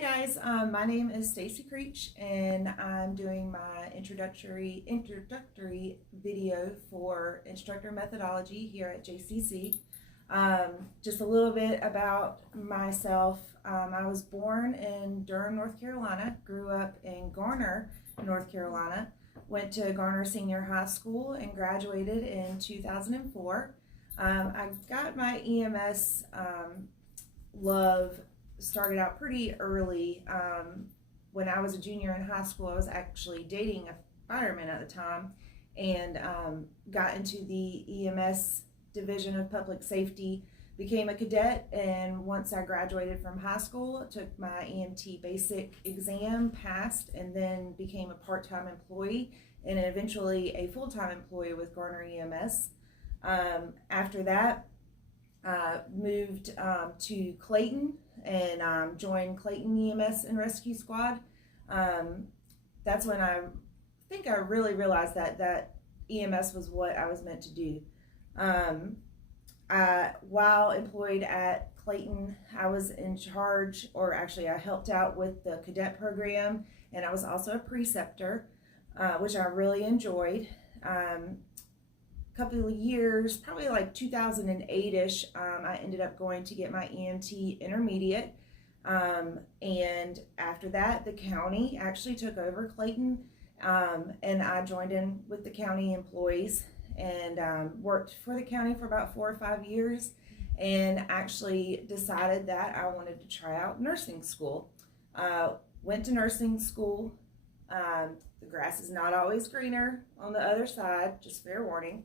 guys, my name is Stacy Creech, and I'm doing my introductory video for instructor methodology here at JCC. Just a little bit about myself. I was born in Durham, North Carolina, grew up in Garner, North Carolina, went to Garner Senior High School and graduated in 2004. I got my EMS love started out pretty early. When I was a junior in high school, I was actually dating a fireman at the time, and got into the EMS division of public safety, became a cadet, and once I graduated from high school, took my EMT basic exam, passed, and then became a part-time employee and eventually a full-time employee with Garner EMS. After that, moved to Clayton and joined Clayton EMS and Rescue Squad. That's when I think I really realized that EMS was what I was meant to do. While employed at Clayton, I was in charge, or actually I helped out with the cadet program, and I was also a preceptor, which I really enjoyed. Couple of years, probably like 2008-ish, I ended up going to get my EMT intermediate, and after that the county actually took over Clayton, and I joined in with the county employees and worked for the county for about 4 or 5 years, and actually decided that I wanted to try out nursing school. Went to nursing school. The grass is not always greener on the other side, just fair warning.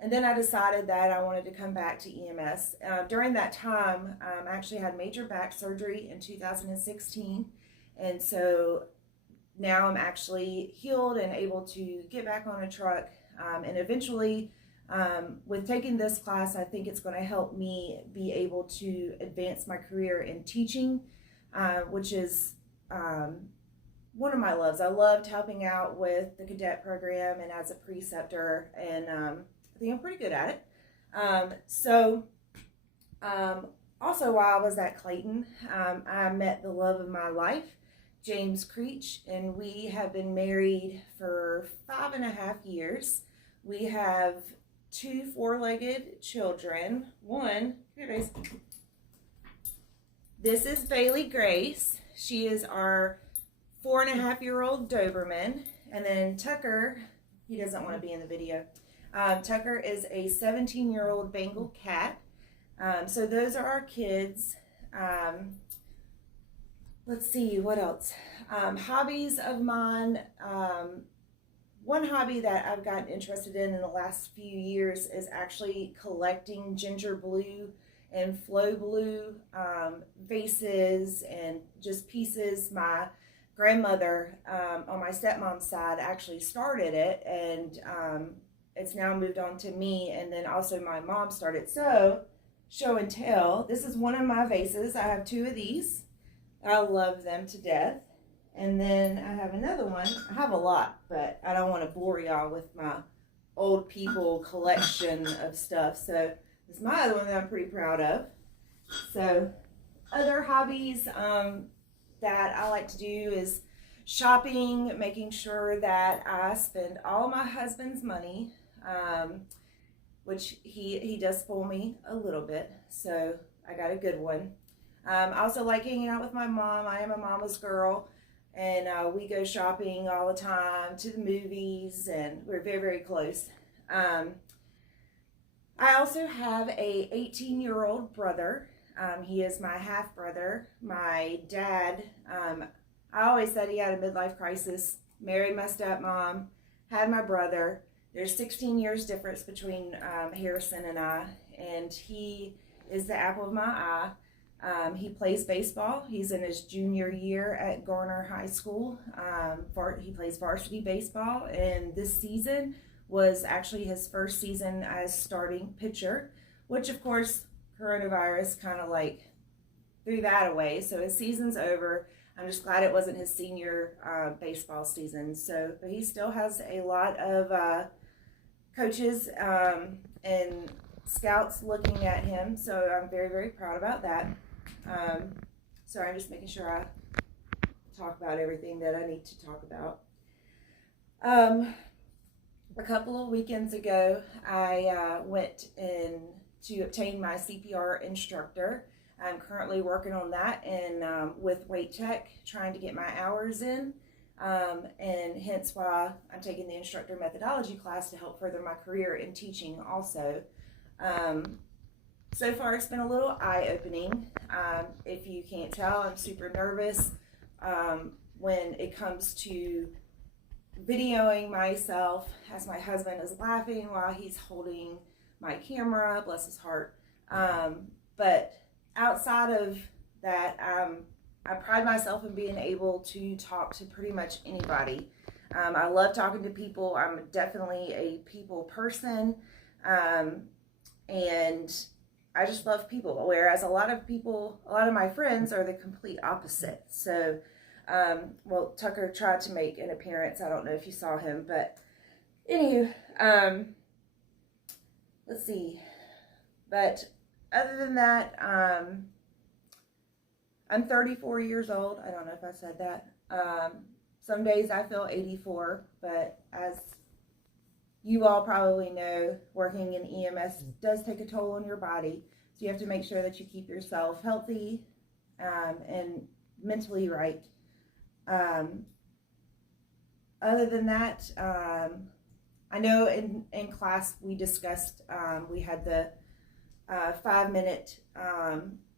And then I decided that I wanted to come back to EMS. During that time, I actually had major back surgery in 2016, and so now I'm actually healed and able to get back on a truck, and eventually, with taking this class, I think it's going to help me be able to advance my career in teaching, which is one of my loves. I loved helping out with the cadet program and as a preceptor, and I think I'm pretty good at it. Also while I was at Clayton, I met the love of my life, James Creech, and we have been married for 5.5 years. We have 2 4-legged children. One, here it is. This is Bailey Grace. She is our 4.5-year-old Doberman, and then Tucker, he doesn't want to be in the video. Tucker is a 17-year-old Bengal cat. So those are our kids. Let's see, what else? Hobbies of mine. One hobby that I've gotten interested in the last few years is actually collecting ginger blue and flow blue vases and just pieces. My grandmother on my stepmom's side actually started it, and it's now moved on to me, and then also my mom started. So, show and tell, this is one of my vases. I have 2 of these. I love them to death. And then I have another one. I have a lot, but I don't want to bore y'all with my old people collection of stuff. So this is my other one that I'm pretty proud of. So other hobbies that I like to do is shopping, making sure that I spend all my husband's money, which he does spoil me a little bit, so I got a good one. I also like hanging out with my mom. I am a mama's girl, and we go shopping all the time, to the movies, and we're very, very close. I also have a 18-year-old brother. He is my half brother. My dad, I always said he had a midlife crisis, married my stepmom, had my brother. There's 16 years difference between Harrison and I, and he is the apple of my eye. He plays baseball. He's in his junior year at Garner High School. He plays varsity baseball, and this season was actually his first season as starting pitcher, which of course coronavirus kind of like threw that away. So his season's over. I'm just glad it wasn't his senior baseball season. So, but he still has a lot of coaches and scouts looking at him. So I'm very, very proud about that. Sorry, I'm just making sure I talk about everything that I need to talk about. A couple of weekends ago, I went in to obtain my CPR instructor. I'm currently working on that and with Weight Tech, trying to get my hours in, and hence why I'm taking the instructor methodology class to help further my career in teaching also. So far, it's been a little eye-opening. If you can't tell, I'm super nervous when it comes to videoing myself as my husband is laughing while he's holding my camera, bless his heart. But outside of that, I pride myself in being able to talk to pretty much anybody. I love talking to people. I'm definitely a people person, and I just love people, whereas a lot of my friends are the complete opposite. So, well, Tucker tried to make an appearance. I don't know if you saw him, but anywho, let's see. But other than that, I'm 34 years old. I don't know if I said that. Some days I feel 84, but as you all probably know, working in EMS does take a toll on your body. So you have to make sure that you keep yourself healthy and mentally right. Other than that, I know in class we discussed, we had the 5-minute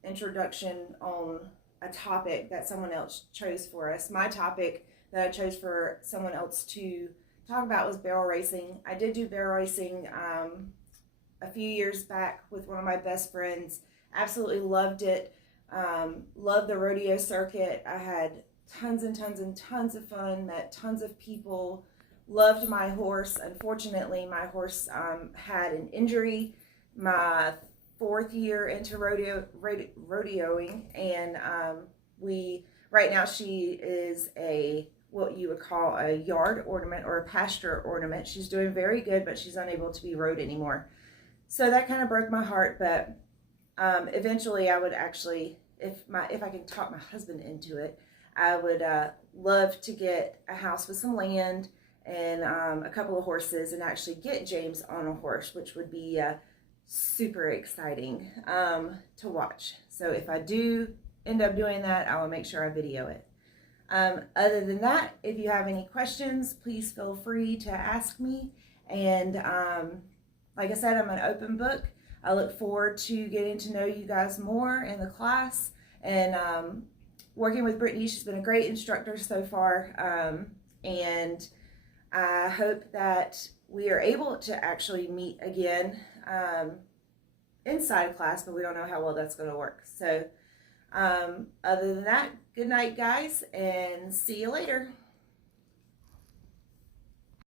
introduction on a topic that someone else chose for us. My topic that I chose for someone else to talk about was barrel racing. I did do barrel racing a few years back with one of my best friends. Absolutely loved it. Loved the rodeo circuit. I had tons and tons and tons of fun, met tons of people, loved my horse. Unfortunately, my horse had an injury my 4th year into rodeoing, and right now she is what you would call a yard ornament or a pasture ornament. She's doing very good, but she's unable to be rode anymore. So that kind of broke my heart, but eventually I would actually, if I can talk my husband into it, I would love to get a house with some land and a couple of horses and actually get James on a horse, which would be super exciting to watch. So if I do end up doing that, I will make sure I video it. Other than that, if you have any questions, please feel free to ask me. And like I said, I'm an open book. I look forward to getting to know you guys more in the class, and working with Brittany. She's been a great instructor so far, and I hope that we are able to actually meet again inside of class, but we don't know how well that's going to work. So other than that, good night, guys, and see you later.